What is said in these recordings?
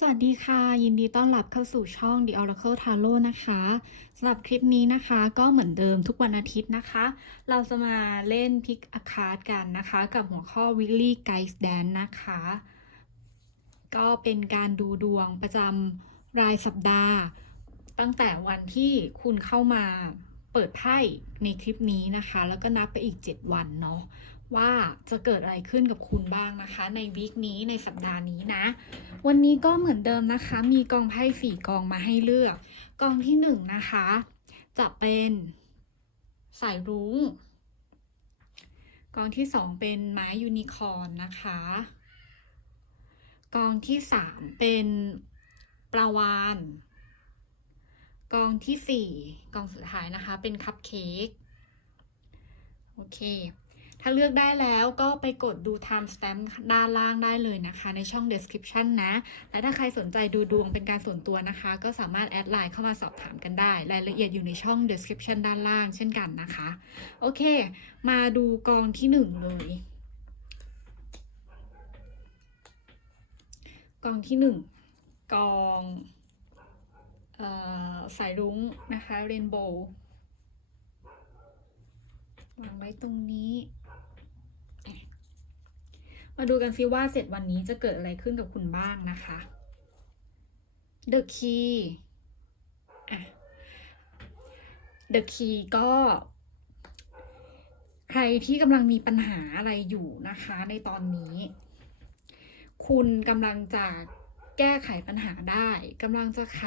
สวัสดีค่ะ ยินดีต้อนรับเข้าสู่ช่อง The Oracle Tarot นะคะสำหรับคลิปนี้นะคะก็เหมือนเดิมทุกวันอาทิตย์นะคะ เราจะมาเล่นพิกอาคาร์ดกันนะคะ กับหัวข้อ Willy Guys Dance นะคะ ก็เป็นการดูดวงประจำรายสัปดาห์ ตั้งแต่วันที่คุณเข้ามาเปิดไพ่ในคลิปนี้นะคะ แล้วก็นับไปอีก 7 วันเนาะ ว่าจะเกิดอะไรขึ้นกับคุณบ้างนะคะ ในวีคนี้ในสัปดาห์นี้นะ วันนี้ก็เหมือนเดิมนะคะ มีกองไพ่สี่กองมาให้เลือก กองที่หนึ่งนะคะ จะเป็นสายรุ้ง กองที่สองเป็นไม้ยูนิคอร์นนะคะ กองที่สามเป็นปลาวานกองที่สี่กองสุดท้ายนะคะ เป็นคัพเค้กโอเค ถ้าเลือกได้แล้วก็ไปกดดู time stamp ด้านล่างได้เลยนะคะ ในช่อง description นะ และถ้าใครสนใจดูดวงเป็นการส่วนตัวนะคะ ก็สามารถแอดไลน์เข้ามาสอบถามกันได้ รายละเอียดอยู่ในช่อง description ด้านล่างเช่นกันนะคะ โอเค มาดูกองที่หนึ่งเลย กองที่หนึ่งกองออสายรุ้งนะคะเรนโบว์วางไว้ตรงนี้ มาดูกันซิว่าเจ็ดวันนี้จะเกิดอะไรขึ้นกับคุณบ้างนะคะ The Key อะ The Key ก็ ใครที่กำลังมีปัญหาอะไรอยู่นะคะในตอนนี้ คุณกำลังจะแก้ไขปัญหาได้กำลังจะไข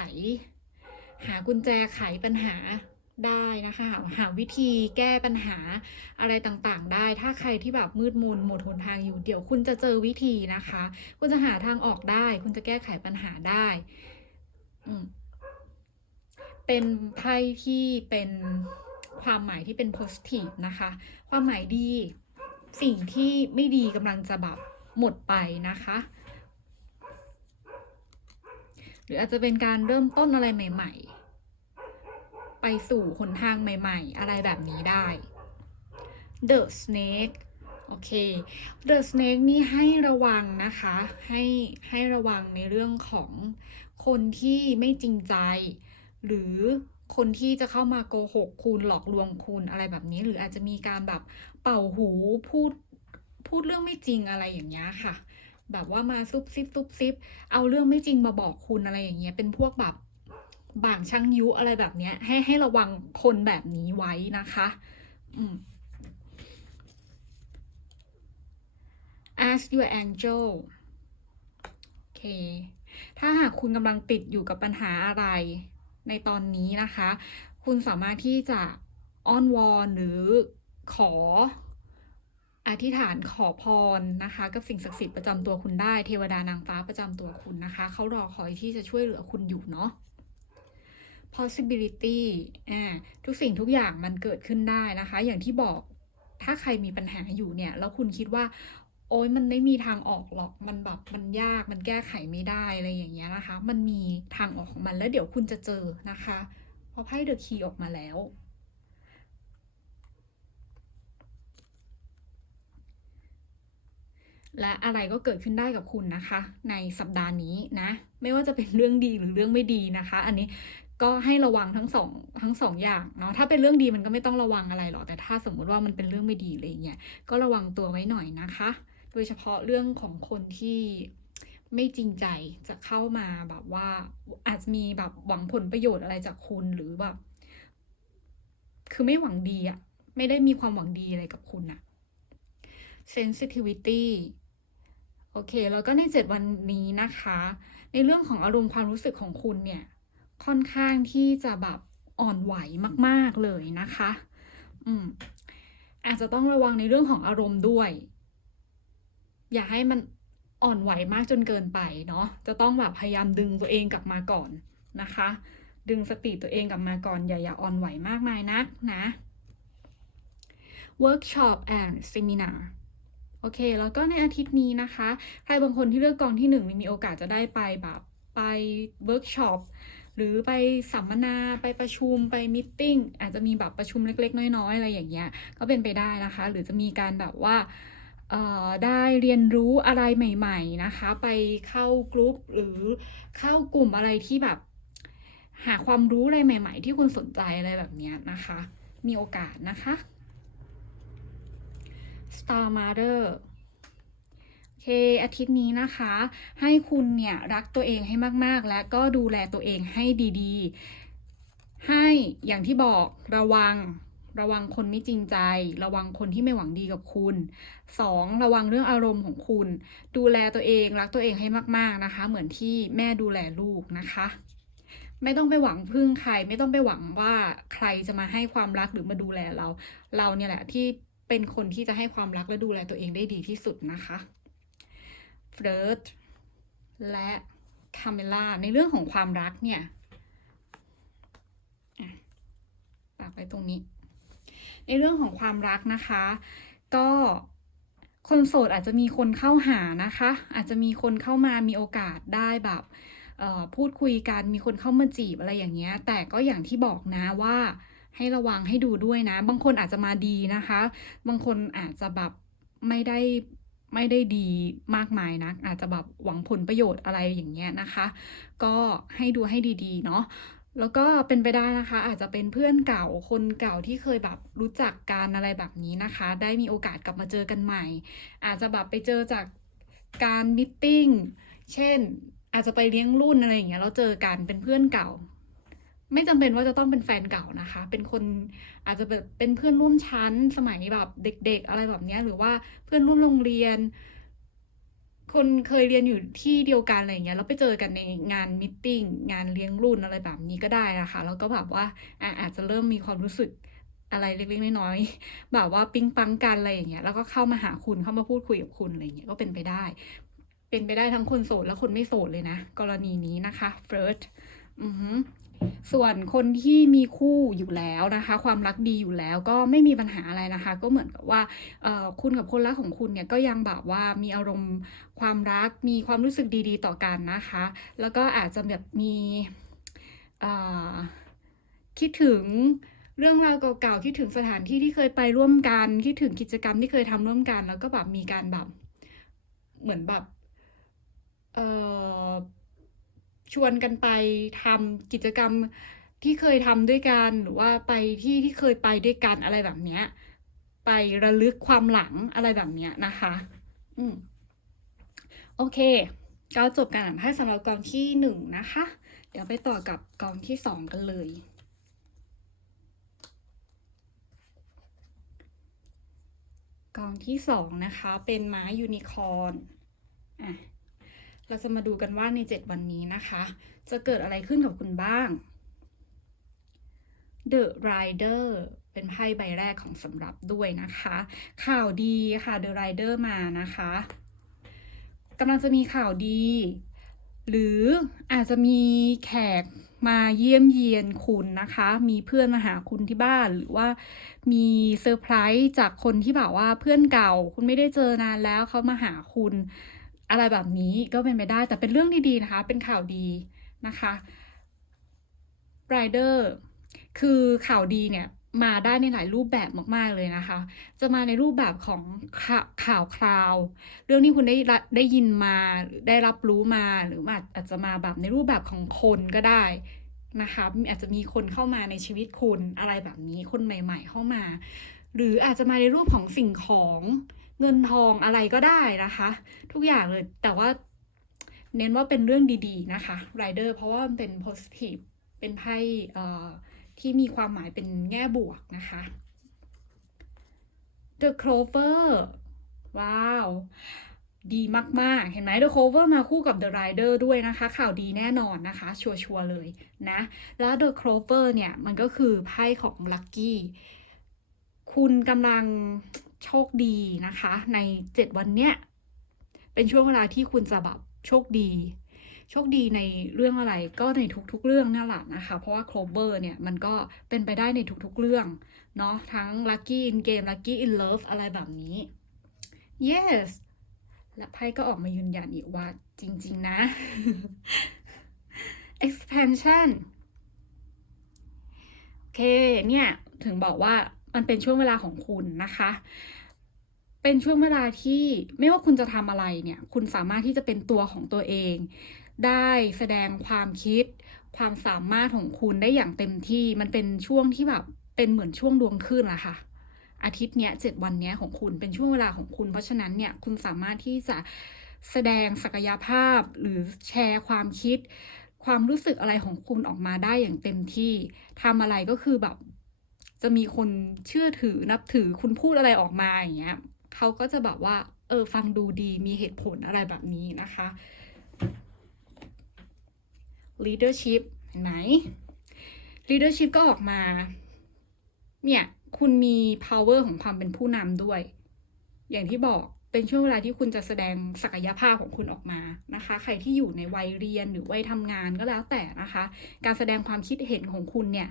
หากุญแจไขปัญหา ได้นะคะหาหาวิธีแก้ปัญหาอะไรต่างๆ ได้ ถ้าใครที่แบบมืดมนหมดหนทางอยู่เดี๋ยวคุณจะเจอวิธีนะคะ คุณจะหาทางออกได้ คุณจะแก้ไขปัญหาได้เป็นไพ่ที่เป็นความหมายที่เป็น positive นะคะ ความหมายดี สิ่งที่ไม่ดีกำลังจะแบบหมดไปนะคะ หรืออาจจะเป็นการเริ่มต้นอะไรใหม่ ๆ ไปสู่หนทางใหม่ๆ อะไรแบบนี้ได้ The Snake โอเค The Snake นี่ให้ระวังนะคะ ให้ให้ระวังในเรื่องของคนที่ไม่จริงใจ หรือคนที่จะเข้ามาโกหกคุณหลอกลวงคุณอะไรแบบนี้ หรืออาจจะมีการแบบเป่าหูพูดพูดเรื่องไม่จริงอะไรอย่างเงี้ยค่ะ แบบว่ามาซุบซิบซุบซิบเอาเรื่องไม่จริงมาบอกคุณอะไรอย่างเงี้ยเป็นพวกแบบ บ่างช่างยุอะไรแบบเนี้ย ให้ให้ระวังคนแบบนี้ไว้นะคะอืม ask your angel โอเค ถ้าหากคุณกำลังติดอยู่กับปัญหาอะไรในตอนนี้นะคะ คุณสามารถที่จะอ้อนวอนหรือขออธิษฐานขอพรนะคะ กับสิ่งศักดิ์สิทธิ์ประจำตัวคุณได้เทวดานางฟ้าประจำตัวคุณนะคะ เขารอคอยที่จะช่วยเหลือคุณอยู่เนาะ possibility อ่าทุกสิ่งทุกอย่างมันเกิดขึ้นได้นะคะ อย่างที่บอกถ้าใครมีปัญหาอยู่เนี่ย แล้วคุณคิดว่า โอ๊ยมันไม่มีทางออกหรอกมันแบบมันยากมันแก้ไขไม่ได้อะไรอย่างเงี้ยนะคะ มันมีทางออกของมันแล้วเดี๋ยวคุณจะเจอนะคะพราะไพ่เดอะคีออกมาแล้วและอะไรก็เกิดขึ้นได้กับคุณนะคะ ในสัปดาห์นี้นะ ไม่ว่าจะเป็นเรื่องดีหรือเรื่องไม่ดีนะคะ อันนี้ ก็ให้ระวังทั้งสองทั้งสองอย่างเนาะถ้าเป็นเรื่องดีมันก็ไม่ต้องระวังอะไรหรอกแต่ถ้าสมมุติว่ามันเป็นเรื่องไม่ดีอะไรเงี้ยก็ระวังตัวไว้หน่อยนะคะ โดยเฉพาะเรื่องของคนที่ไม่จริงใจจะเข้ามาแบบว่าอาจจะมีแบบหวังผลประโยชน์อะไรจากคุณหรือแบบคือไม่หวังดีอะไม่ได้มีความหวังดีอะไรกับคุณอะ sensitivity โอเค แล้วก็ในเจ็ดวันนี้นะคะ ในเรื่องของอารมณ์ความรู้สึกของคุณเนี่ย ค่อนข้างที่จะแบบอ่อนไหวมาก ๆเลยนะคะ อืม อาจจะต้องระวังในเรื่องของอารมณ์ด้วย อย่าให้มันอ่อนไหวมากจนเกินไปเนาะ จะต้องแบบพยายามดึงตัวเองกลับมาก่อนนะคะ ดึงสติตัวเองกลับมาก่อน อย่าอย่าอ่อนไหวมากมายนักนะ workshop and seminar โอเค แล้วก็ในอาทิตย์นี้นะคะ ใครบางคนที่เลือกกองที่หนึ่งมีโอกาสจะได้ไปแบบไปเวิร์กช็อป รือไปสัมมนาไปประชุมไปมิทติ้งอาจจะมีแบบประชุมเล็กๆ น้อยๆ อะไรอย่างเงี้ยก็เป็นไปได้นะคะ หรือจะมีการแบบว่าได้เรียนรู้อะไรใหม่ๆนะคะ ไปเข้ากลุ่มหรือเข้ากลุ่มอะไรที่แบบ หาความรู้อะไรใหม่ ๆ ที่คุณสนใจอะไรแบบเนี้ยนะคะ มีโอกาสนะคะ Star Mother เคอาทิตย์นี้นะคะ ให้คุณเนี่ยรักตัวเองให้มากๆ และก็ดูแลตัวเองให้ดีๆ ให้อย่างที่บอกระวังระวังคนไม่จริงใจ ระวังคนที่ไม่หวังดีกับคุณ 2. ระวังเรื่องอารมณ์ของคุณ ดูแลตัวเองรักตัวเองให้มากๆนะคะ เหมือนที่แม่ดูแลลูกนะคะ ไม่ต้องไปหวังพึ่งใคร ไม่ต้องไปหวังว่าใครจะมาให้ความรักหรือมาดูแลเรา เราเนี่ยแหละที่เป็นคนที่จะให้ความรักและดูแลตัวเองได้ดีที่สุดนะคะ เฟิร์สและคาเมล่าในเรื่องของความรักเนี่ยอะฝากไว้ตรงนี้ ในเรื่องของความรักนะคะ ก็คนโสดอาจจะมีคนเข้าหานะคะ อาจจะมีคนเข้ามามีโอกาสได้แบบพูดคุยกันมีคนเข้ามาจีบอะไรอย่างเงี้ย แต่ก็อย่างที่บอกนะว่าให้ระวังให้ดูด้วยนะ บางคนอาจจะมาดีนะคะ บางคนอาจจะแบบไม่ได้ ไม่ได้ดีมากมายนะอาจจะแบบหวังผลประโยชน์อะไรอย่างเงี้ยนะคะ ก็ให้ดูให้ดีๆ เนาะแล้วก็เป็นไปได้นะคะ อาจจะเป็นเพื่อนเก่าคนเก่าที่เคยแบบรู้จักกันอะไรแบบนี้นะคะ ได้มีโอกาสกลับมาเจอกันใหม่ อาจจะแบบไปเจอจากการมิทติ้งเช่นอาจจะไปเลี้ยงรุ่นอะไรอย่างเงี้ยแล้วเจอกันเป็นเพื่อนเก่า ไม่จำเป็นว่าจะต้องเป็นแฟนเก่านะคะ เป็นคนอาจจะแบบเป็นเพื่อนร่วมชั้นสมัยแบบเด็ก ๆ อะไรแบบนี้หรือว่าเพื่อนร่วมโรงเรียน คนเคยเรียนอยู่ที่เดียวกันอะไรอย่างเงี้ยแล้วไปเจอกันในงานมิทติ้งงานเลี้ยงรุ่นอะไรแบบนี้ก็ได้นะคะแล้วก็แบบว่าอาจจะเริ่มมีความรู้สึกอะไรเล็กๆน้อยๆแบบว่าปิ๊งปังกันอะไรอย่างเงี้ยแล้วก็เข้ามาหาคุณเข้ามาพูดคุยกับคุณอะไรอย่างเงี้ยก็เป็นไปได้ เป็นไปได้ทั้งคนโสดและคนไม่โสดเลยนะ กรณีนี้นะคะ first อือหือ ส่วนคนที่มีคู่อยู่แล้วนะคะ ความรักดีอยู่แล้วก็ไม่มีปัญหาอะไรนะคะ ก็เหมือนกับว่าคุณกับคนรักของคุณเนี่ยก็ยังแบบว่ามีอารมณ์ความรักมีความรู้สึกดีๆ ต่อกันนะคะ แล้วก็อาจจะแบบมีคิดถึงเรื่องราวเก่าๆ คิดถึงสถานที่ที่เคยไปร่วมกัน คิดถึงกิจกรรมที่เคยทำร่วมกัน แล้วก็แบบมีการแบบเหมือนแบบเอ่อ ชวนกันไปทำกิจกรรมที่เคยทำด้วยกันหรือว่าไปที่ที่เคยไปด้วยกันอะไรแบบเนี้ย ไประลึกความหลังอะไรแบบเนี้ยนะคะ อืมโอเค ก็จบการอ่านไพ่สำหรับกองที่หนึ่งนะคะ เดี๋ยวไปต่อกับกองที่สองกันเลยกองที่สองนะคะ เป็นม้ายูนิคอร์นอะ เราจะมาดูกันว่าใน 7 วันนี้นะคะ จะเกิดอะไรขึ้นกับคุณบ้าง The Rider เป็นไพ่ใบแรกของสำหรับด้วยนะคะ ข่าวดีค่ะ The Rider มานะคะกำลังจะมีข่าวดี หรืออาจจะมีแขกมาเยี่ยมเยียนคุณนะคะ มีเพื่อนมาหาคุณที่บ้านหรือว่ามีเซอร์ไพรส์จากคนที่แบบว่าเพื่อนเก่า คุณไม่ได้เจอนานแล้วเขามาหาคุณ อะไรแบบนี้ก็เป็นไปได้แต่เป็นเรื่องดีๆนะคะ เป็นข่าวดีนะคะไรเดอร์คือข่าวดีเนี่ยมาได้ในหลายรูปแบบมาก ๆ เลยนะคะ จะมาในรูปแบบของข่าข่าวคราว เรื่องที่คุณได้ได้ยินมาได้รับรู้มาหรืออาจอาจจะมาแบบในรูปแบบของคนก็ได้นะคะอาจจะมีคนเข้ามาในชีวิตคุณอะไรแบบนี้คนใหม่ ๆ เข้ามา หรืออาจจะมาในรูปของสิ่งของ เงินทองอะไรก็ได้นะคะ ทุกอย่างเลยแต่ว่าเน้นว่าเป็นเรื่องดีๆนะคะ Rider เพราะว่ามันเป็น positive เป็นไพ่ที่มีความหมายเป็นแง่บวกนะคะ The Clover ว้าว ดีมาก ๆ เห็นไหม The Clover มาคู่กับ The Rider ด้วยนะคะ ข่าวดีแน่นอนนะคะ ชัวร์ๆเลยนะ แล้ว The Clover เนี่ย มันก็คือไพ่ของ Lucky คุณกำลังโชคดีนะคะ ใน 7 วันเนี้ยเป็นช่วงเวลาที่คุณจะแบบโชคดี โชคดีในเรื่องอะไรก็ในทุกๆเรื่องนั่นแหละนะคะ เพราะว่า Clover เนี่ยมันก็เป็นไปได้ในทุกๆเรื่องเนาะทั้ง Lucky in Game Lucky in Love อะไรแบบนี้ yes และไพ่ก็ออกมายืนยันอีกว่าจริง ๆ นะ expansion โอเค เนี่ย ถึงบอกว่า มันเป็นช่วงเวลาของคุณนะคะ เป็นช่วงเวลาที่ไม่ว่าคุณจะทำอะไรเนี่ย คุณสามารถที่จะเป็นตัวของตัวเอง ได้แสดงความคิด ความสามารถของคุณได้อย่างเต็มที่ มันเป็นช่วงที่แบบเป็นเหมือนช่วงดวงขึ้นอะค่ะอาทิตย์เนี้ยเจ็ดวันเนี้ยของคุณเป็นช่วงเวลาของคุณ เพราะฉะนั้นเนี่ยคุณสามารถที่จะแสดงศักยภาพหรือแชร์ความคิด ความรู้สึกอะไรของคุณออกมาได้อย่างเต็มที่ทำอะไรก็คือแบบ จะมีคนเชื่อถือนับถือคุณพูดอะไรออกมาอย่างเงี้ยเขาก็จะแบบว่า เออ ฟังดูดีมีเหตุผลอะไรแบบนี้นะคะ leadership เห็น leadership ก็ออกมา เนี่ย คุณมี power ของความเป็นผู้นำด้วย อย่างที่บอกเป็นช่วงเวลาที่คุณจะแสดงศักยภาพของคุณออกมานะคะ ใครที่อยู่ในวัยเรียนหรือวัยทำงานก็แล้วแต่นะคะ การแสดงความคิดเห็นของคุณเนี่ย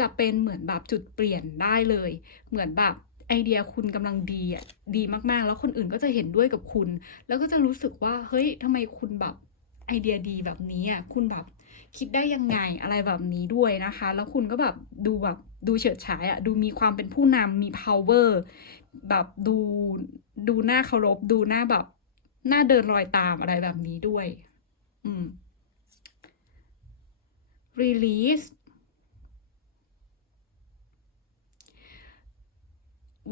จะเป็นเหมือนแบบจุดเปลี่ยนได้เลย เหมือนแบบไอเดียคุณกำลังดีอะดีมากๆ แล้วคนอื่นก็จะเห็นด้วยกับคุณ แล้วก็จะรู้สึกว่าเฮ้ยทำไมคุณแบบไอเดียดีแบบนี้อะคุณแบบคิดได้ยังไงอะไรแบบนี้ด้วยนะคะ แล้วคุณก็แบบดูแบบดูเฉิดฉายอะดูมีความเป็นผู้นำมี power แบบดูดูหน้าเคารพดูหน้าแบบหน้าเดินรอยตามอะไรแบบนี้ด้วย อืม release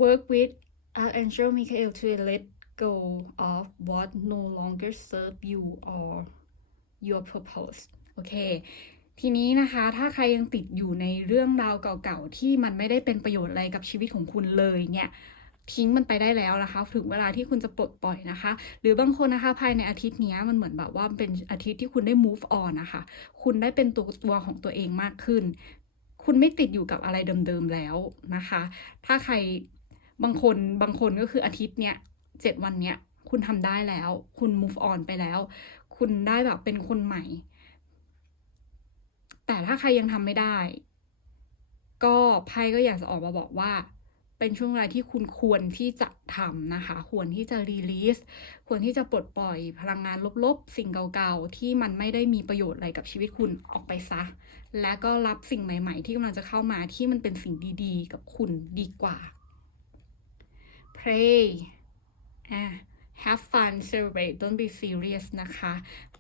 work with Archangel Michael to let go of what no longer serve you or your purpose โอเค ทีนี้นะคะ ถ้าใครยังติดอยู่ในเรื่องราวเก่าๆ ที่มันไม่ได้เป็นประโยชน์อะไรกับชีวิตของคุณเลยเนี่ยทิ้งมันไปได้แล้วนะคะ ถึงเวลาที่คุณจะปลดปล่อยนะคะ หรือบางคนนะคะภายในอาทิตย์นี้มันเหมือนแบบว่าเป็นอาทิตย์ที่คุณได้ move on นะคะ คุณได้เป็นตัวตัวของตัวเองมากขึ้น คุณไม่ติดอยู่กับอะไรเดิมๆแล้วนะคะ ถ้าใคร บางคนบางคนก็คืออาทิตย์เนี้ยเจ็ดวันเนี้ยคุณทำได้แล้ว คุณ move on ไปแล้ว คุณได้แบบเป็นคนใหม่ แต่ถ้าใครยังทำไม่ได้ ก็ไพ่ก็อยากจะออกมาบอกว่า เป็นช่วงเวลาที่คุณควรที่จะทำนะคะ ควรที่จะ release ควรที่จะปลดปล่อยพลังงานลบๆ สิ่งเก่าๆ ที่มันไม่ได้มีประโยชน์อะไรกับชีวิตคุณออกไปซะ และก็รับสิ่งใหม่ ๆ ที่กำลังจะเข้ามาที่มันเป็นสิ่งดีๆ กับคุณดีกว่า pray อะ have fun celebrate don't be serious นะคะ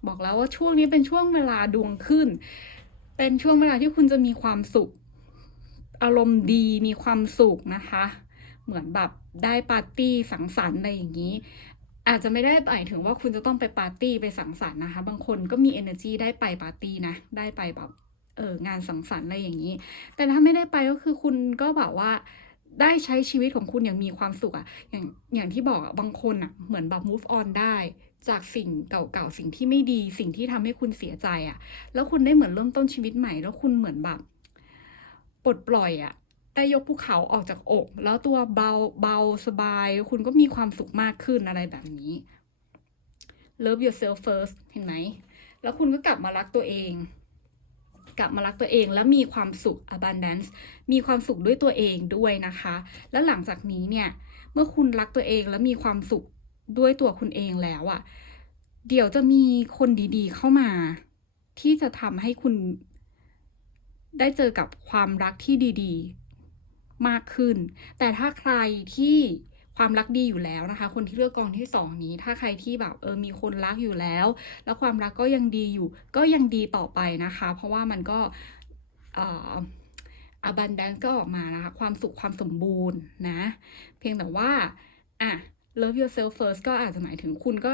บอกแล้วว่าช่วงนี้เป็นช่วงเวลาดวงขึ้น เป็นช่วงเวลาที่คุณจะมีความสุข อารมณ์ดีมีความสุขนะคะ เหมือนแบบได้ปาร์ตี้สังสรรค์อะไรอย่างนี้ อาจจะไม่ได้หมายถึงว่าคุณจะต้องไปปาร์ตี้ไปสังสรรค์นะคะ บางคนก็มี energy ได้ไปปาร์ตี้นะ ได้ไปแบบเอองานสังสรรค์อะไรอย่างนี้ แต่ถ้าไม่ได้ไปก็คือคุณก็แบบว่า ได้ใช้ชีวิตของคุณอย่างมีความสุขอะอย่างอย่างที่บอกบางคนอะเหมือนแบบ move on ได้ จากสิ่งเก่าๆสิ่งที่ไม่ดี สิ่งที่ทำให้คุณเสียใจอะแล้วคุณได้เหมือนเริ่มต้นชีวิตใหม่ แล้วคุณเหมือนแบบปลดปล่อยอะได้ยกภูเขาออกจากอก แล้วตัวเบาเบาสบาย คุณก็มีความสุขมากขึ้นอะไรแบบนี้ love yourself first เห็นไหมแล้วคุณก็กลับมารักตัวเอง กลับมารักตัวเอง แล้วมีความสุข abundance มีความสุขด้วยตัวเองด้วยนะคะ แล้วหลังจากนี้เนี่ยเมื่อคุณรักตัวเองแล้วมีความสุขด้วยตัวคุณเองแล้วอะ่ะเดี๋ยวจะมีคนดีๆเข้ามา ที่จะทำให้คุณได้เจอกับความรักที่ดี ๆ มากขึ้น แต่ถ้าใครที่ ความรักดีอยู่แล้วนะคะ คนที่เลือกกองที่สองนี้ ถ้าใครที่แบบเออมีคนรักอยู่แล้ว แล้วความรักก็ยังดีอยู่ ก็ยังดีต่อไปนะคะ เพราะว่ามันก็เอ่อ abundance ก็ออกมานะคะ ความสุขความสมบูรณ์นะ เพียงแต่ว่าอะ love yourself first ก็อาจจะหมายถึงคุณก็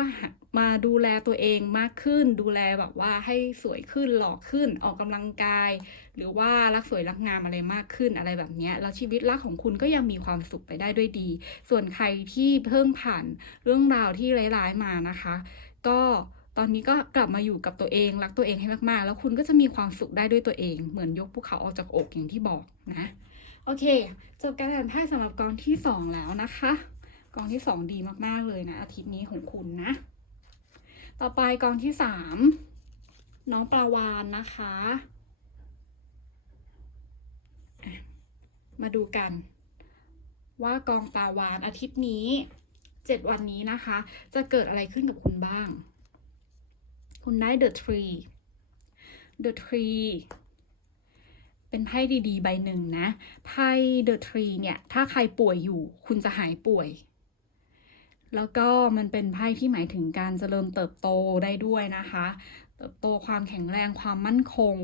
มาดูแลตัวเองมากขึ้น ดูแลแบบว่าให้สวยขึ้นหล่อขึ้นออกกำลังกาย หรือว่ารักสวยรักงามอะไรมากขึ้นอะไรแบบนี้แล้วชีวิตรักของคุณก็ยังมีความสุขไปได้ด้วยดี ส่วนใครที่เพิ่งผ่านเรื่องราวที่ร้ายๆมานะคะ ก็ตอนนี้ก็กลับมาอยู่กับตัวเองรักตัวเองให้มากๆ แล้วคุณก็จะมีความสุขได้ด้วยตัวเอง เหมือนยกภูเขาออกจากอกอย่างที่บอกนะ โอเค จบการอ่านไพ่สำหรับกองที่สองแล้วนะคะ กองที่สองดีมากๆเลยนะอาทิตย์นี้ของคุณนะ ต่อไปกองที่สามน้องปลาวานนะคะ มาดูกัน ว่ากองปลาวานอาทิตย์นี้เจ็ดวันนี้นะคะ จะเกิดอะไรขึ้นกับคุณบ้าง คุณได้ The Tree The Tree เป็นไพ่ดีๆ ใบหนึ่งนะ ไพ่ The Tree เนี่ย ถ้าใครป่วยอยู่ คุณจะหายป่วย แล้วก็มันเป็นไพ่ที่หมายถึงการเจริญเติบโตได้ด้วยนะคะ เติบโตความแข็งแรงความมั่นคง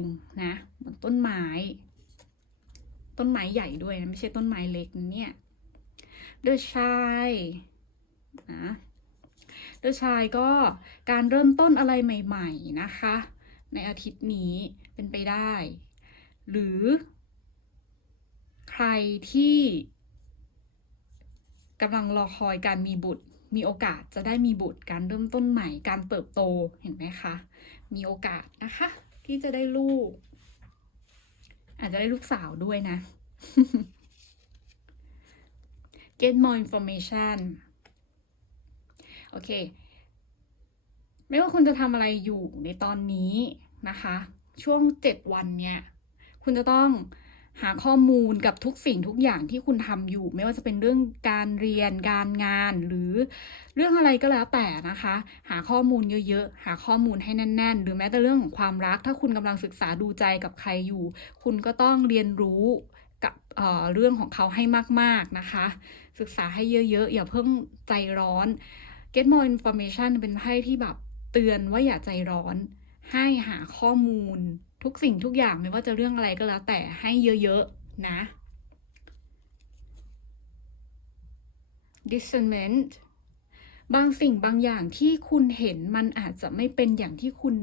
นะเหมือนต้นไม้ ต้นไม้ใหญ่ด้วยนะไม่ใช่ต้นไม้เล็กเนี่ย The Shy นะ The Shy ก็การเริ่มต้นอะไรใหม่ ๆนะคะ ในอาทิตย์นี้เป็นไปได้ หรือ ใครที่กำลังรอคอยการมีบุตร มีโอกาสจะได้มีบุตรการเริ่มต้นใหม่ การเติบโตเห็นไหมคะ มีโอกาสนะคะ ที่จะได้ลูก อาจจะได้ลูกสาวด้วยนะ get more information โอเค ไม่ว่าคุณจะทำอะไรอยู่ในตอนนี้นะคะ ช่วง 7 วันเนี่ย คุณจะต้อง หาข้อมูลกับทุกสิ่งทุกอย่างที่คุณทำอยู่ ไม่ว่าจะเป็นเรื่องการเรียนการงาน หรือเรื่องอะไรก็แล้วแต่นะคะ หาข้อมูลเยอะๆ หาข้อมูลให้แน่น ๆ หรือแม้แต่เรื่องของความรัก ถ้าคุณกำลังศึกษาดูใจกับใครอยู่ คุณก็ต้องเรียนรู้กับเอ่อเรื่องของเขาให้มากๆนะคะ ศึกษาให้เยอะๆ อย่าเพิ่งใจร้อน get more information เป็นไพ่ที่แบบเตือนว่าอย่าใจร้อน ให้หาข้อมูล ทุกสิ่งทุกอย่างไม่ว่าจะเรื่องอะไรก็แล้วแต่ให้เยอะๆนะ discernment บางสิ่งบางอย่างที่คุณเห็นมันอาจจะไม่เป็นอย่างที่คุณ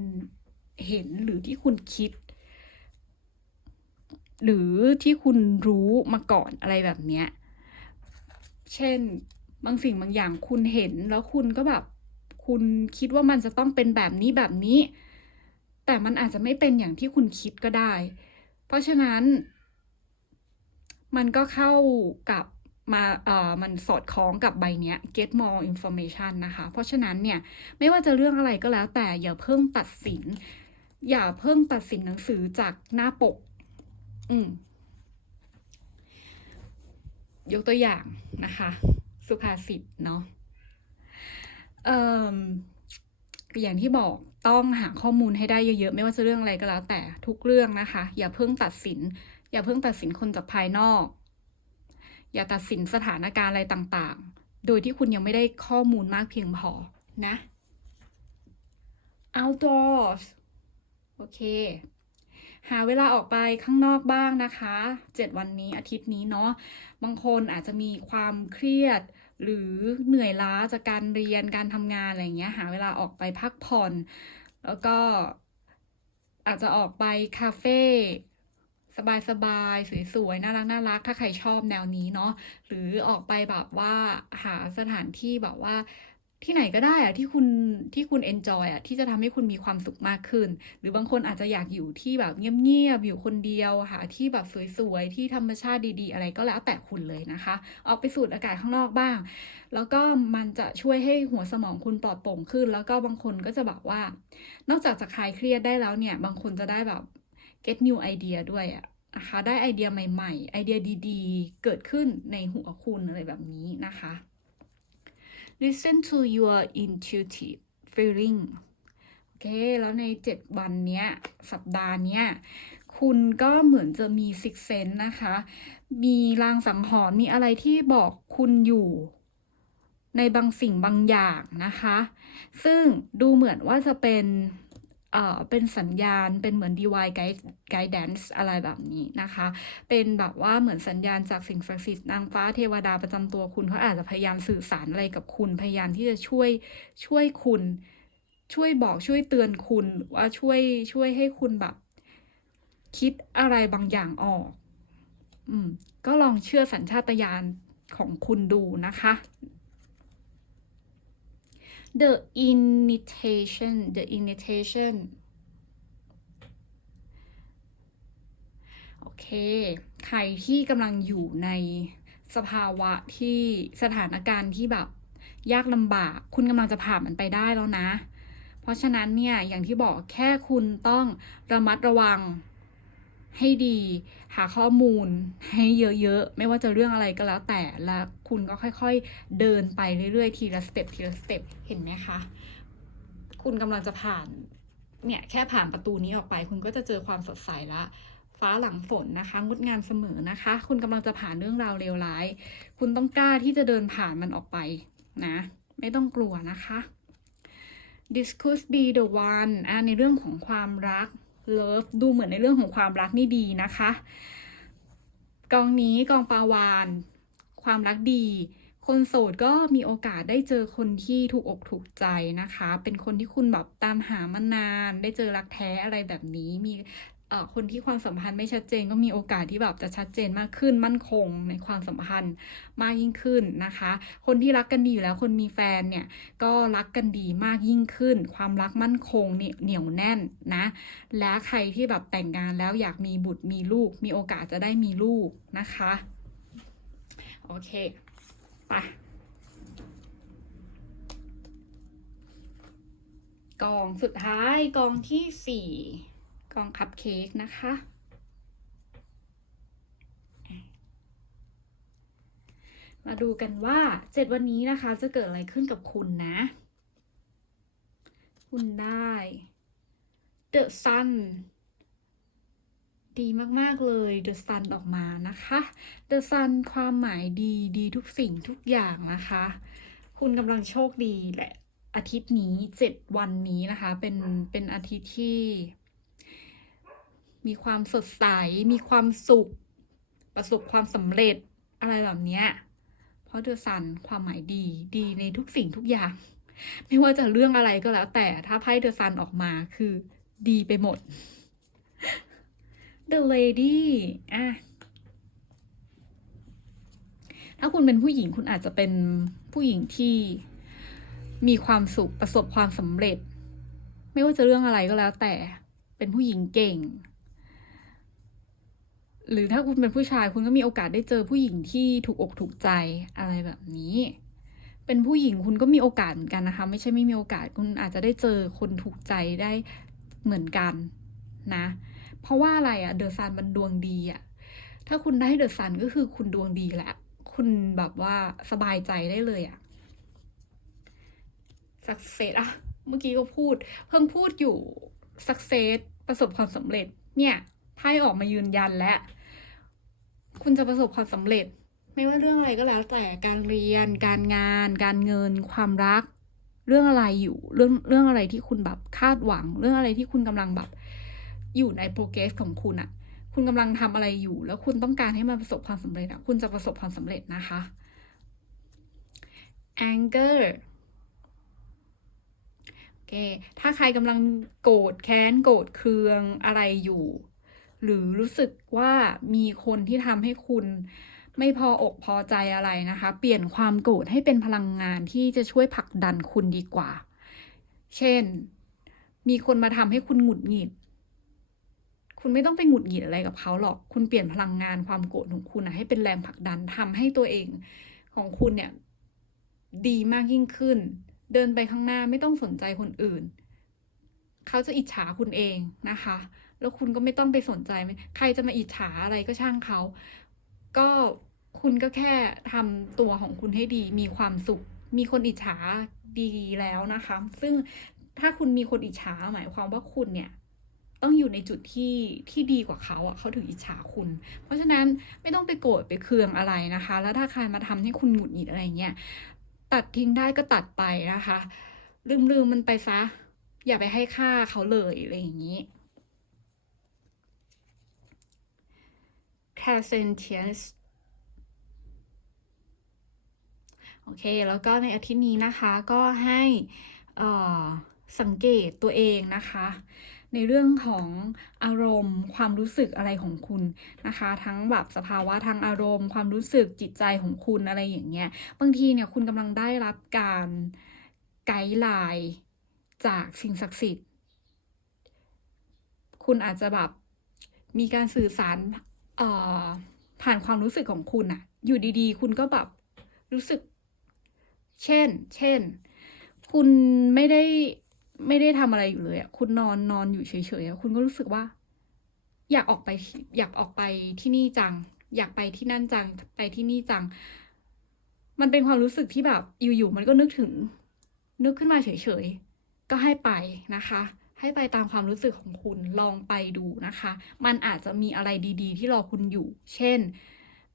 เห็นหรือที่คุณคิด หรือที่คุณรู้มาก่อนอะไรแบบเนี้ย เช่นบางสิ่งบางอย่างคุณเห็นแล้วคุณก็แบบ คุณคิดว่ามันจะต้องเป็นแบบนี้แบบนี้ แต่มันอาจจะไม่เป็นอย่างที่คุณคิดก็ได้ เพราะฉะนั้น มันก็เข้ากับมาเอ่อมันสอดคล้องกับใบเนี้ย get more information นะคะ เพราะฉะนั้นเนี่ย ไม่ว่าจะเรื่องอะไรก็แล้ว แต่อย่าเพิ่งตัดสิน อย่าเพิ่งตัดสินหนังสือจากหน้าปก อืม ยกตัวอย่างนะคะ สุภาษิตเนาะเอ่อ อย่างที่บอกต้องหาข้อมูลให้ได้เยอะๆ ไม่ว่าจะเรื่องอะไรก็แล้ว แต่ทุกเรื่องนะคะ อย่าเพิ่งตัดสิน อย่าเพิ่งตัดสินคนจากภายนอก อย่าตัดสินสถานการณ์อะไรต่างๆ โดยที่คุณยังไม่ได้ข้อมูลมากเพียงพอนะ outdoors โอเค หาเวลาออกไปข้างนอกบ้างนะคะ 7 วันนี้อาทิตย์นี้เนาะบางคนอาจจะมีความเครียด หรือเหนื่อยล้าจากการเรียนการทำงานอะไรเงี้ยหาเวลาออกไปพักผ่อน แล้วก็อาจจะออกไปคาเฟ่สบายๆสวยๆ น่ารักน่ารัก ถ้าใครชอบแนวนี้เนาะ หรือออกไปแบบว่าหาสถานที่แบบว่า ที่ไหนก็ได้อะที่คุณที่คุณ enjoy อะที่จะทำให้คุณมีความสุขมากขึ้น หรือบางคนอาจจะอยากอยู่ที่แบบเงียบๆอยู่คนเดียวหาที่แบบสวยๆที่ธรรมชาติดีๆ อะไรก็แล้วแต่คุณเลยนะคะ ออกไปสูดอากาศข้างนอกบ้าง แล้วก็มันจะช่วยให้หัวสมองคุณปลอดโปร่งขึ้น แล้วก็บางคนก็จะแบบว่า นอกจากจะคลายเครียดได้แล้วเนี่ย บางคนจะได้แบบ get new idea ด้วยอะนะคะได้ไอเดียใหม่ ๆ ไอเดียดีๆ เกิดขึ้นในหัวคุณอะไรแบบนี้นะคะ listen to your intuitive feeling โอเค แล้วใน 7 วันเนี้ย สัปดาห์เนี้ย คุณก็เหมือนจะมี six sense นะคะ มีรางสังหรณ์มีอะไรที่บอกคุณอยู่ในบางสิ่งบางอย่างนะคะ ซึ่งดูเหมือนว่าจะเป็น เอ่อเป็นสัญญาณเป็นเหมือน DIY guide guidance อะไรแบบนี้นะคะ เป็นแบบว่าเหมือนสัญญาณจากสิ่งศักดิ์สิทธิ์นางฟ้าเทวดาประจำตัวคุณเขาอาจจะพยายามสื่อสารอะไรกับคุณ พยายามที่จะช่วยช่วยคุณ ช่วยบอกช่วยเตือนคุณหรือว่าช่วยช่วยให้คุณแบบ คิดอะไรบางอย่างออก อืม ก็ลองเชื่อสัญชาตญาณของคุณดูนะคะ the initiation the initiation โอเค ใครที่กำลังอยู่ในสภาวะที่สถานการณ์ที่แบบ ยากลำบาก คุณกำลังจะผ่านมันไปได้แล้วนะ เพราะฉะนั้นเนี่ย อย่างที่บอกแค่คุณต้องระมัดระวัง ให้ดี หาข้อมูลให้เยอะๆ ไม่ว่าจะเรื่องอะไรก็แล้วแต่แล้วคุณก็ค่อยๆ เดินไปเรื่อยๆ ทีละสเต็ปทีละสเต็ปเห็นไหมคะ คุณกำลังจะผ่านเนี่ยแค่ผ่านประตูนี้ออกไป คุณก็จะเจอความสดใสละฟ้าหลังฝนนะคะ งดงามเสมอนะคะ คุณกำลังจะผ่านเรื่องราวเลวร้าย คุณต้องกล้าที่จะเดินผ่านมันออกไปนะ ไม่ต้องกลัวนะคะ this could be the one อะในเรื่องของความรัก เลิฟดูเหมือนในเรื่องของความรักนี่ดีนะคะ กองนี้กองปาวาน ความรักดี คนโสดก็มีโอกาสได้เจอคนที่ถูกอกถูกใจนะคะ เป็นคนที่คุณแบบตามหามานาน ได้เจอรักแท้อะไรแบบนี้ มี คนที่ความสัมพันธ์ไม่ชัดเจนก็มีโอกาสที่แบบจะชัดเจนมากขึ้นมั่นคงในความสัมพันธ์มากยิ่งขึ้นนะคะ คนที่รักกันดีอยู่แล้วคนมีแฟนเนี่ยก็รักกันดีมากยิ่งขึ้น ความรักมั่นคงเนี่ยเหนียวแน่นนะและใครที่แบบแต่งงานแล้วอยากมีบุตรมีลูก มีโอกาสจะได้มีลูกนะคะโอเคไปกองสุดท้ายกองที่สี่ กองคัพเค้กนะคะ มาดูกันว่าเจ็ดวันนี้นะคะจะเกิดอะไรขึ้นกับคุณนะ คุณได้ The Sun ดีมาก ๆ เลย The Sun ออกมานะคะ The Sun ความหมายดีดีทุกสิ่งทุกอย่างนะคะ คุณกำลังโชคดีแหละอาทิตย์นี้เจ็ดวันนี้นะคะ เป็นเป็นอาทิตย์ที่ มีความสดใส มีความสุข ประสบความสำเร็จอะไรแบบเนี้ยเพราะเดอะซันความหมายดี ดีในทุกสิ่งทุกอย่าง ไม่ว่าจะเรื่องอะไรก็แล้วแต่ถ้าไพ่เดอะซันออกมาคือดีไปหมด The Lady อะถ้าคุณเป็นผู้หญิงคุณอาจจะเป็นผู้หญิงที่มีความสุขประสบความสำเร็จ ไม่ว่าจะเรื่องอะไรก็แล้วแต่เป็นผู้หญิงเก่ง หรือถ้าคุณเป็นผู้ชายคุณก็มีโอกาสได้เจอผู้หญิงที่ถูกอกถูกใจอะไรแบบนี้ เป็นผู้หญิงคุณก็มีโอกาสเหมือนกันนะคะ ไม่ใช่ไม่มีโอกาสคุณอาจจะได้เจอคนถูกใจได้เหมือนกันนะ เพราะว่าอะไรอะเดอะซันมันดวงดีอะถ้าคุณได้เดอะซันก็คือคุณดวงดีแหละ คุณแบบว่าสบายใจได้เลยอะสักเซสอะเมื่อกี้ก็พูด เพิ่งพูดอยู่สักเซสประสบความสำเร็จเนี่ย ไพ่ออกมายืนยันแล้วคุณจะประสบความสำเร็จ ไม่ว่าเรื่องอะไรก็แล้วแต่การเรียน การงาน การเงิน ความรัก เรื่องอะไรอยู่เรื่องเรื่องอะไรที่คุณแบบคาดหวัง เรื่องอะไรที่คุณกำลังแบบ อยู่ในโปรเกรสของคุณอะคุณกำลังทำอะไรอยู่ แล้วคุณต้องการให้มันประสบความสำเร็จอะคุณจะประสบความสำเร็จนะคะ anger โอเค ถ้าใครกำลังโกรธแค้นโกรธเคืองอะไรอยู่ หรือรู้สึกว่ามีคนที่ทำให้คุณไม่พออกพอใจอะไรนะคะ เปลี่ยนความโกรธให้เป็นพลังงานที่จะช่วยผลักดันคุณดีกว่า เช่น มีคนมาทำให้คุณหงุดหงิด คุณไม่ต้องไปหงุดหงิดอะไรกับเขาหรอก คุณเปลี่ยนพลังงานความโกรธของคุณนะให้เป็นแรงผลักดันทำให้ตัวเองของคุณเนี่ยดีมากยิ่งขึ้น เดินไปข้างหน้าไม่ต้องสนใจคนอื่น เขาจะอิจฉาคุณเองนะคะ แล้วคุณก็ไม่ต้องไปสนใจใครจะมาอิจฉาอะไรก็ช่างเขา ก็คุณก็แค่ทำตัวของคุณให้ดี มีความสุข มีคนอิจฉาดีแล้วนะคะ ซึ่งถ้าคุณมีคนอิจฉาหมายความว่าคุณเนี่ยต้องอยู่ในจุดที่ที่ดีกว่าเขาอะเขาถึงอิจฉาคุณ เพราะฉะนั้นไม่ต้องไปโกรธไปเคืองอะไรนะคะ แล้วถ้าใครมาทำให้คุณหงุดหงิดอะไรเงี้ยตัดทิ้งได้ก็ตัดไปนะคะ ลืมลืมมันไปซะ อย่าไปให้ค่าเขาเลยอะไรอย่างนี้ c a s e n t i a n c e โอเค แล้วก็ในอาทิตย์นี้นะคะก็ให้สังเกตตัวเองนะคะ ในเรื่องของอารมณ์ความรู้สึกอะไรของคุณนะคะ ทั้งแบบสภาวะทางอารมณ์ ความรู้สึกจิตใจของคุณอะไรอย่างเงี้ยบางทีเนี่ยคุณกำลังได้รับการไกด์ไลน์จากสิ่งศักดิ์สิทธิ์ คุณอาจจะแบบมีการสื่อสาร ผ่านความรู้สึกของคุณอะอยู่ดีๆ คุณก็แบบรู้สึก เช่น เช่น คุณไม่ได้ไม่ได้ทำอะไรอยู่เลยอะคุณนอนนอนอยู่เฉยๆคุณก็รู้สึกว่า อยากออกไป อยากออกไปที่นี่จัง อยากไปที่นั่นจัง ไปที่นี่จัง มันเป็นความรู้สึกที่แบบ อยู่ๆมันก็นึกถึง นึกขึ้นมาเฉยๆก็ให้ไปนะคะ ให้ไปตามความรู้สึกของคุณลองไปดูนะคะ มันอาจจะมีอะไรดีๆ ที่รอคุณอยู่ เช่น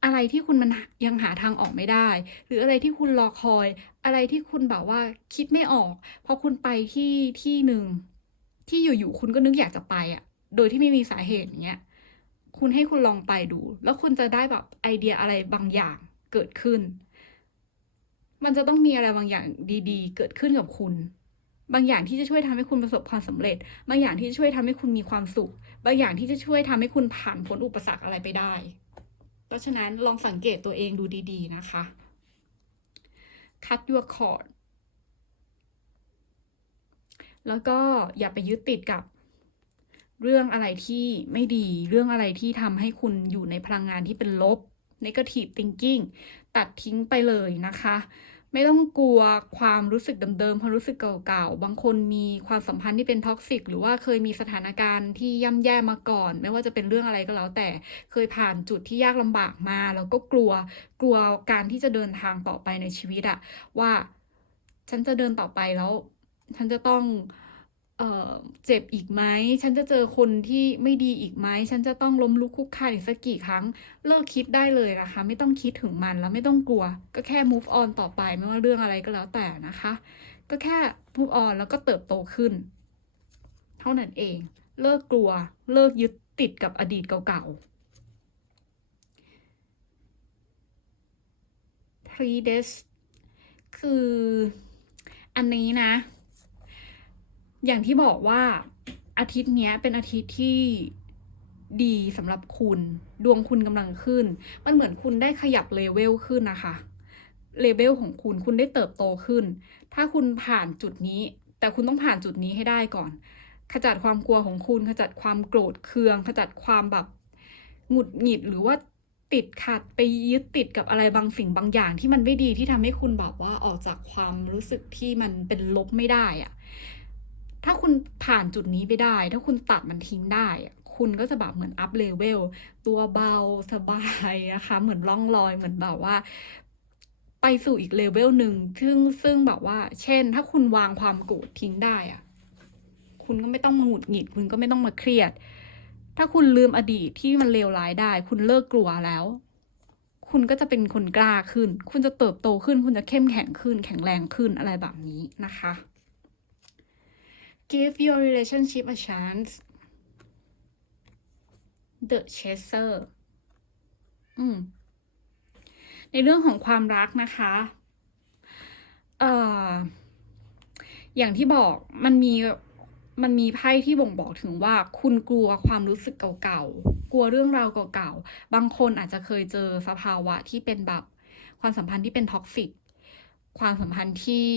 อะไรที่คุณมันยังหาทางออกไม่ได้ หรืออะไรที่คุณรอคอย อะไรที่คุณแบบว่าคิดไม่ออกพอคุณไปที่ที่หนึ่งที่อยู่ๆคุณก็นึกอยากจะไปอะ่ะ โดยที่ไม่มีสาเหตุอย่างเงี้ยคุณให้คุณลองไปดู แล้วคุณจะได้แบบไอเดียอะไรบางอย่างเกิดขึ้น มันจะต้องมีอะไรบางอย่างดี ๆ เกิดขึ้นกับคุณ บางอย่างที่จะช่วยทำให้คุณประสบความสำเร็จ บางอย่างที่จะช่วยทำให้คุณมีความสุข บางอย่างที่จะช่วยทำให้คุณผ่านพ้นอุปสรรคอะไรไปได้ เพราะฉะนั้นลองสังเกตตัวเองดูดี ๆ นะคะ cut your cord แล้วก็อย่าไปยึดติดกับเรื่องอะไรที่ไม่ดี เรื่องอะไรที่ทำให้คุณอยู่ในพลังงานที่เป็นลบ negative thinking ตัดทิ้งไปเลยนะคะ ไม่ต้องกลัวความรู้สึกเดิมๆความรู้สึกเก่าๆ บางคนมีความสัมพันธ์ที่เป็นท็อกซิกหรือว่าเคยมีสถานการณ์ที่ย่ำแย่มาก่อน ไม่ว่าจะเป็นเรื่องอะไรก็แล้ว แต่เคยผ่านจุดที่ยากลำบากมา แล้วก็กลัวกลัวการที่จะเดินทางต่อไปในชีวิตอะว่าฉันจะเดินต่อไปแล้ว ฉันจะต้อง เจ็บอีกไหม ฉันจะเจอคนที่ไม่ดีอีกไหม ฉันจะต้องล้มลุกคุกคานอีกสักกี่ครั้ง เลิกคิดได้เลยนะคะ ไม่ต้องคิดถึงมันแล้วไม่ต้องกลัว ก็แค่ move on ต่อไปไม่ว่าเรื่องอะไรก็แล้วแต่นะคะ ก็แค่ move on แล้วก็เติบโตขึ้น เท่านั้นเอง เลิกกลัว เลิกยึดติดกับอดีตเก่าๆ predest คืออันนี้นะ อย่างที่บอกว่าอาทิตย์นี้เป็นอาทิตย์ที่ดีสำหรับคุณ ดวงคุณกำลังขึ้น มันเหมือนคุณได้ขยับเลเวลขึ้นนะคะเลเวลของคุณคุณได้เติบโตขึ้น ถ้าคุณผ่านจุดนี้ แต่คุณต้องผ่านจุดนี้ให้ได้ก่อน ขจัดความกลัวของคุณ ขจัดความโกรธเคือง ขจัดความแบบหงุดหงิดหรือว่าติดขัดไปยึดติดกับอะไรบางสิ่งบางอย่างที่มันไม่ดีที่ทำให้คุณแบบว่าออกจากความรู้สึกที่มันเป็นลบไม่ได้อะ ถ้าคุณผ่านจุดนี้ไปได้ ถ้าคุณตัดมันทิ้งได้ คุณก็จะแบบเหมือนอัพเลเวล ตัวเบาสบายนะคะ เหมือนล่องลอย เหมือนแบบว่า ไปสู่อีกเลเวลหนึ่ง ซึ่งซึ่งแบบว่า เช่น ถ้าคุณวางความโกรธทิ้งได้อะคุณก็ไม่ต้องมาหงุดหงิด คุณก็ไม่ต้องมาเครียด ถ้าคุณลืมอดีตที่มันเลวร้ายได้ คุณเลิกกลัวแล้ว คุณก็จะเป็นคนกล้าขึ้น คุณจะเติบโตขึ้น คุณจะเข้มแข็งขึ้น แข็งแรงขึ้นอะไรแบบนี้นะคะ give your relationship a chance the chaser อืม ในเรื่องของความรักนะคะ เอ่อ อย่างที่บอกมันมีมันมีไพ่ที่บ่งบอกถึงว่าคุณกลัวความรู้สึกเก่าๆ กลัวเรื่องราวเก่าๆ บางคนอาจจะเคยเจอสภาวะที่เป็นแบบความสัมพันธ์ที่เป็นท็อกซิก ความสัมพันธ์ที่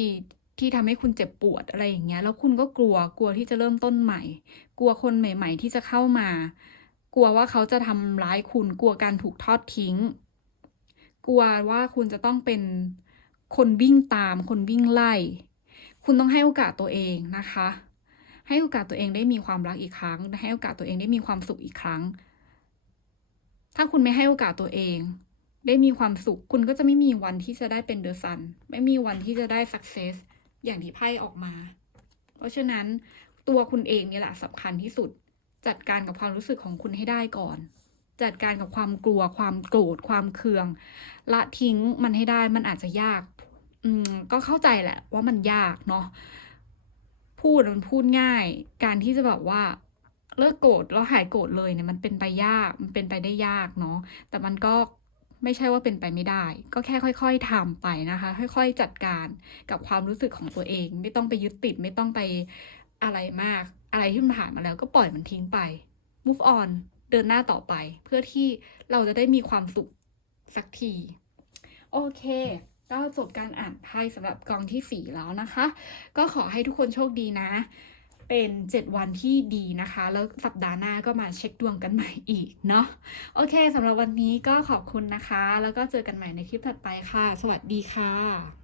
ที่ทำให้คุณเจ็บปวดอะไรอย่างเงี้ย แล้วคุณก็กลัวกลัวที่จะเริ่มต้นใหม่ กลัวคนใหม่ ๆ ที่จะเข้ามา กลัวว่าเขาจะทำร้ายคุณ กลัวการถูกทอดทิ้ง กลัวว่าคุณจะต้องเป็นคนวิ่งตาม คนวิ่งไล่ คุณต้องให้โอกาสตัวเองนะคะ ให้โอกาสตัวเองได้มีความรักอีกครั้ง ให้โอกาสตัวเองได้มีความสุขอีกครั้ง ถ้าคุณไม่ให้โอกาสตัวเองได้มีความสุข คุณก็จะไม่มีวันที่จะได้เป็นเดอะซัน ไม่มีวันที่จะได้สักเซส อย่างที่ไพ่ออกมา เพราะฉะนั้นตัวคุณเองนี่แหละสำคัญที่สุด จัดการกับความรู้สึกของคุณให้ได้ก่อน จัดการกับความกลัว ความโกรธ ความเคือง ละทิ้งมันให้ได้มันอาจจะยาก อืมก็เข้าใจแหละ ว่ามันยากเนาะพูดมันพูดง่าย การที่จะแบบว่าเลิกโกรธแล้วหายโกรธเลยเนี่ยมันเป็นไปยากมันเป็นไปได้ยากเนาะแต่มันก็ ไม่ใช่ว่าเป็นไปไม่ได้ ก็แค่ค่อยๆทำไปนะคะ ค่อยๆจัดการกับความรู้สึกของตัวเอง ไม่ต้องไปยึดติดไม่ต้องไปอะไรมาก อะไรที่มันผ่านมาแล้วก็ปล่อยมันทิ้งไป move on เดินหน้าต่อไป เพื่อที่เราจะได้มีความสุขสักที โอเคก็จบการอ่านไพ่สำหรับกองที่ 4 แล้วนะคะ ก็ขอให้ทุกคนโชคดีนะ เป็น 7 วันที่ดีนะคะ แล้วสัปดาห์หน้าก็มาเช็คดวงกันใหม่อีกเนาะโอเคสำหรับวันนี้ก็ขอบคุณนะคะ แล้วก็เจอกันใหม่ในคลิปถัดไปค่ะ สวัสดีค่ะ